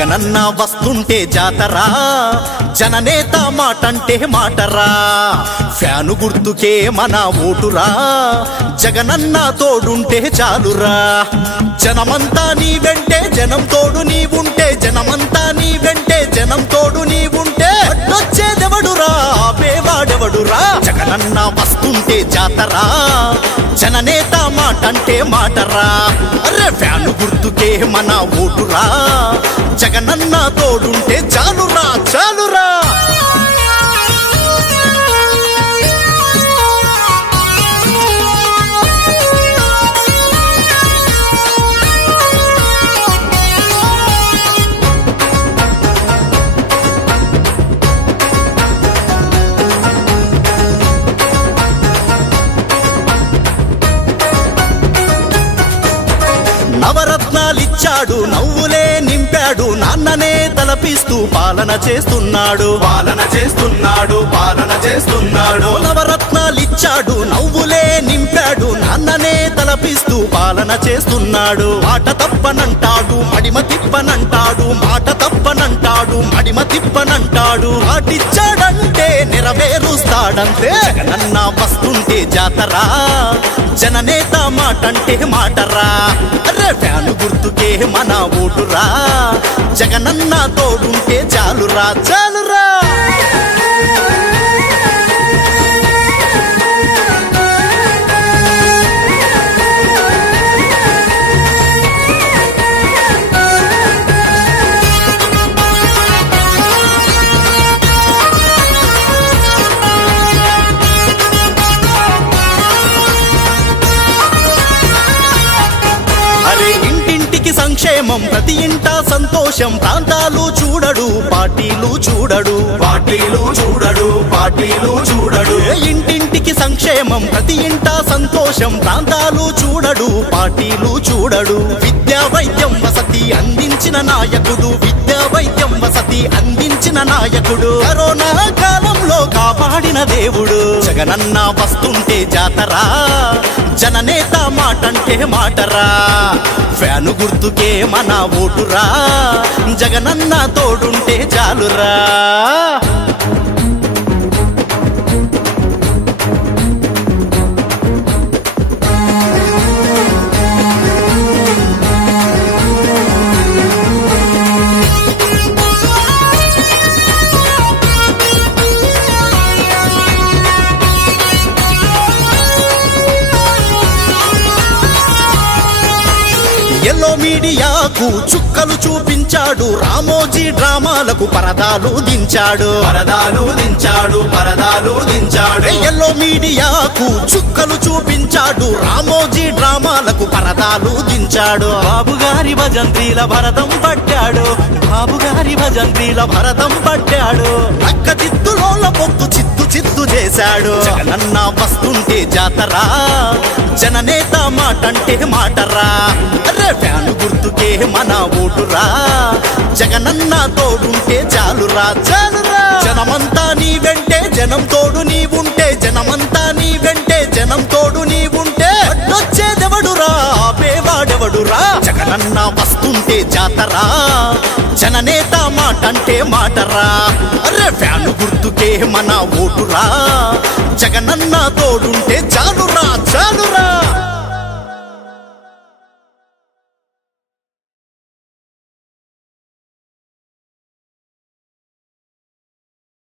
జగనన్న వస్తుంటే జాతరా జననేత మాటంటే మాటరా ఫ్యాను గుర్తుకే మన ఓటురా జగనన్న తోడుంటే చాలురా జనమంతా నీ వెంటే జనం తోడు నీ ఉంటే జనమంతా నీ వెంటే జనం తోడు నీ ఉంటే అడ్డొచ్చేదెవడురా ఆపేవాడెవడురా జగనన్న వస్తుంటే జాతరా జననేత మాటంటే మాటరా అరే ఫ్యాను గుర్తుకే మన ఓటురా జగనన్న తోడుంటే చాలురా చాలురా నవరత్నాలిచ్చాడు నవ్వులే నింపాడు నాన్ననే తలపిస్తూ పాలన చేస్తున్నాడు పాలన చేస్తున్నాడు పాలన చేస్తున్నాడు నవరత్నాలిచ్చాడు నవ్వులే నింపాడు నాన్ననే తలపిస్తూ పాలన చేస్తున్నాడు మాట తప్పనంటాడు మడిమ తిప్పనంటాడు మాట తప్పనంటాడు మడిమ తిప్పనంటాడు మాటిచ్చాడంటే నెరవేరుస్తాడంతే జగనన్న వస్తుంటే జాతరా జననేత మాటంటే మాటరా అరే ఫ్యాను గుర్తుకే మన ఓటురా జగనన్న తోడుంటే చాలురా చాలురా సంక్షేమం ప్రతి ఇంటా సంతోషం ప్రాంతాలు చూడడు పార్టీలు చూడడు పార్టీలు చూడడు పార్టీలు చూడడు ఇంటింటికి సంక్షేమం ప్రతి ఇంటా సంతోషం ప్రాంతాలు చూడడు పార్టీలు చూడడు విద్యా వైద్యం వసతి అందించిన నాయకుడు విద్యా వైద్యం వసతి అందించిన నాయకుడు కరోనా కాలంలో కాపాడిన దేవుడు జగనన్న వస్తుంటే జాతరా జననేత మాటంటే మాటరా ఫ్యాను గుర్తుకే మన ఓటురా జగనన్న తోడుంటే చాలురా ఎల్లో మీడియాకు చుక్కలు చూపించాడు రామోజీ డ్రామాలకు పరదాలు దించాడు పరదాలు దించాడు పరదాలు దించాడు ఎల్లో మీడియాకు చుక్కలు చూపించాడు రామోజీ డ్రామాలకు పరదాలు దించాడు బాబుగారి భజంత్రీల భరతం పట్టాడు బాబుగారి భజంత్రీల భరతం పట్టాడు నక్క చిత్తులోల పొత్తు చిత్తు చిత్తు చేశాడు జగనన్న వస్తుంటే జాతరా జననేత మాటంటే మాటరా అరే ఫ్యాను గుర్తుకే మన ఓటురా జగనన్న తోడుంటే చాలురా చాలురా జనమంతా నీ వెంటే జనం తోడు నీ ఉంటే జనమంతా నీ వెంటే జనం తోడు నీ ఉంటే అడ్డొచ్చేదెవడురా ఆపేవాడెవడురా జగనన్న వస్తుంటే జాతరా జననేత మాటంటే మాటరా అరే ఫ్యాను గుర్తుకే మన ఓటురా జగనన్న తోడుంటే చాలురా చాలురా